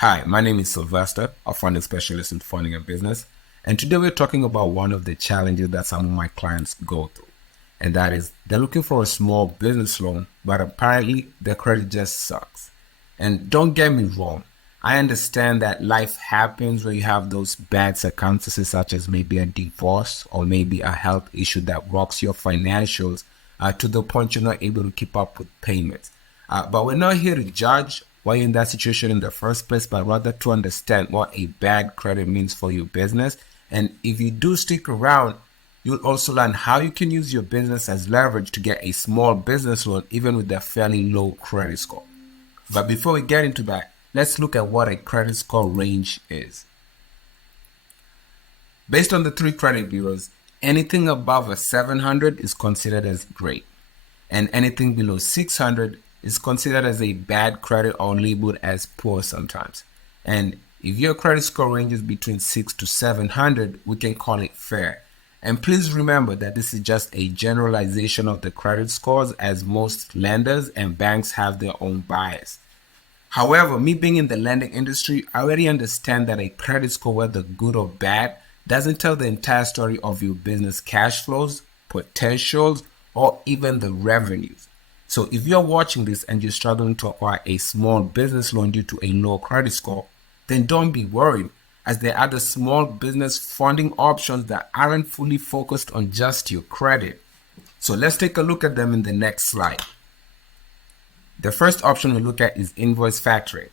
Hi, my name is Sylvester, a funding specialist in funding and business. And today we're talking about one of the challenges that some of my clients go through. And that is they're looking for a small business loan, but apparently their credit just sucks. And don't get me wrong, I understand that life happens when you have those bad circumstances, such as maybe a divorce or maybe a health issue that rocks your financials to the point you're not able to keep up with payments. But we're not here to judge why you're in that situation in the first place, but rather to understand what a bad credit means for your business. And if you do stick around, you'll also learn how you can use your business as leverage to get a small business loan, even with a fairly low credit score. But before we get into that, let's look at what a credit score range is. Based on the three credit bureaus, anything above a 700 is considered as great, and anything below 600 is considered as a bad credit or labeled as poor sometimes. And if your credit score ranges between 6 to 700, we can call it fair. And please remember that this is just a generalization of the credit scores, as most lenders and banks have their own bias. However, me being in the lending industry, I already understand that a credit score, whether good or bad, doesn't tell the entire story of your business cash flows, potentials, or even the revenues. So if you're watching this and you're struggling to acquire a small business loan due to a low credit score, then don't be worried, as there are other small business funding options that aren't fully focused on just your credit. So let's take a look at them in the next slide. The first option we look at is invoice factoring.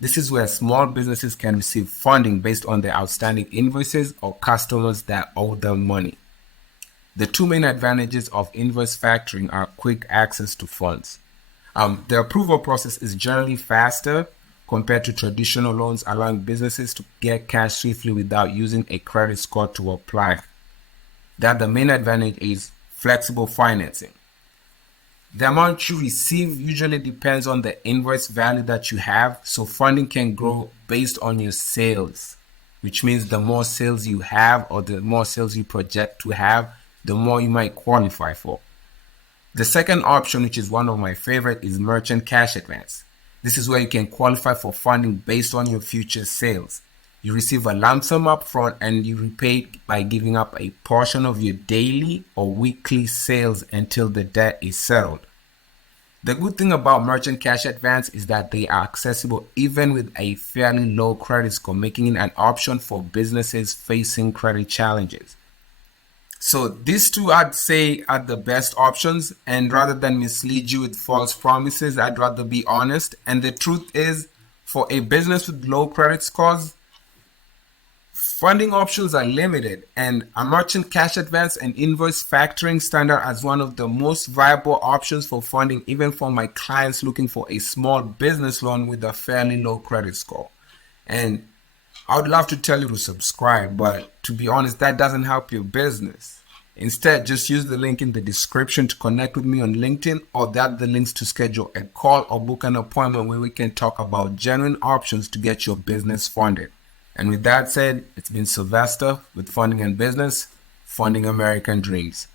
This is where small businesses can receive funding based on their outstanding invoices or customers that owe them money. The two main advantages of invoice factoring are quick access to funds. The approval process is generally faster compared to traditional loans, allowing businesses to get cash swiftly without using a credit score to apply. The main advantage is flexible financing. The amount you receive usually depends on the invoice value that you have, so funding can grow based on your sales, which means the more sales you have or the more sales you project to have, the more you might qualify for. The second option, which is one of my favorite, is merchant cash advance. This is where you can qualify for funding based on your future sales. You receive a lump sum upfront and you repay by giving up a portion of your daily or weekly sales until the debt is settled. The good thing about merchant cash advance is that they are accessible even with a fairly low credit score, making it an option for businesses facing credit challenges. So these two, I'd say, are the best options, and rather than mislead you with false promises, I'd rather be honest. And the truth is, for a business with low credit scores, funding options are limited, and a merchant cash advance and invoice factoring stand out as one of the most viable options for funding, even for my clients looking for a small business loan with a fairly low credit score. And I would love to tell you to subscribe, but to be honest, that doesn't help your business. Instead, just use the link in the description to connect with me on LinkedIn, or the links to schedule a call or book an appointment where we can talk about genuine options to get your business funded. And with that said, it's been Sylvester with Funding and Business, funding American dreams.